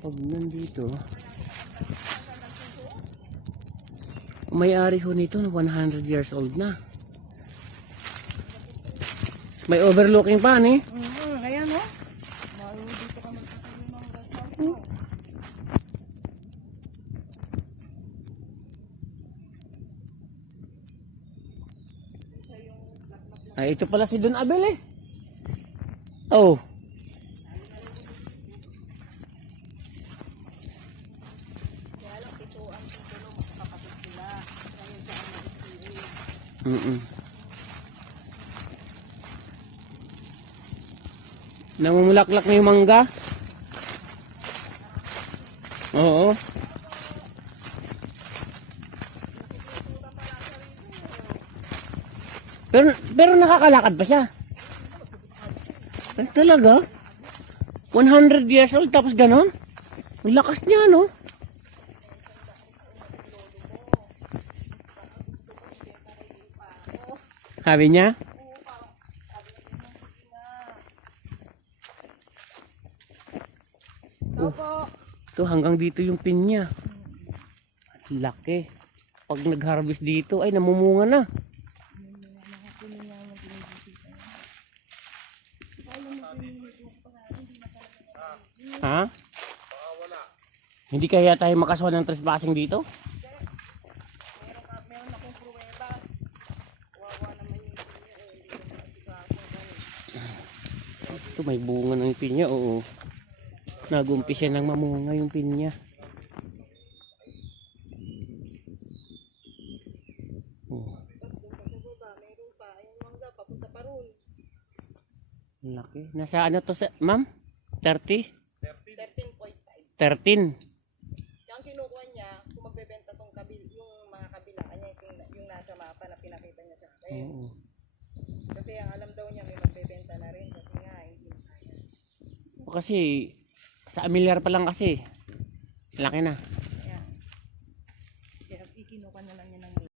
Pag nandito, may-ari ho nito na 100 years old na. May overlooking pa, ni? Ka magtatayo ng gasal. Ay, ito pala si Don Abel eh. Oh. Mm-mm. Namumulaklak na yung mangga. Oo. Pero, pero nakakalakad pa siya. Ay, talaga? 100 years old tapos ganon? Ang lakas niya, no? Sabi niya? Opo. Ito, hanggang dito yung pin niya. Laki. Pag nag-harvest dito, ay namumunga na. Ha? Hindi kaya tayo makasuhan ng trespassing dito? Ito, may bunga ng pinya, oo. Nagumpisa ng mamunga yung pinya. Oh, laki. Nasa ano to, sa, ma'am? 30? 13.5. 13. Yung kinukuha niya, kung magbebenta tong kabil, yung mga kabilaan niya, yung, yung nasa mapa na pinakita niya sa akin. Oo. Kasi ang alam daw niya, may magbebenta na rin. Kasi nga, hindi na kaya. O kasi, sa amilyar pa lang kasi. Laki na.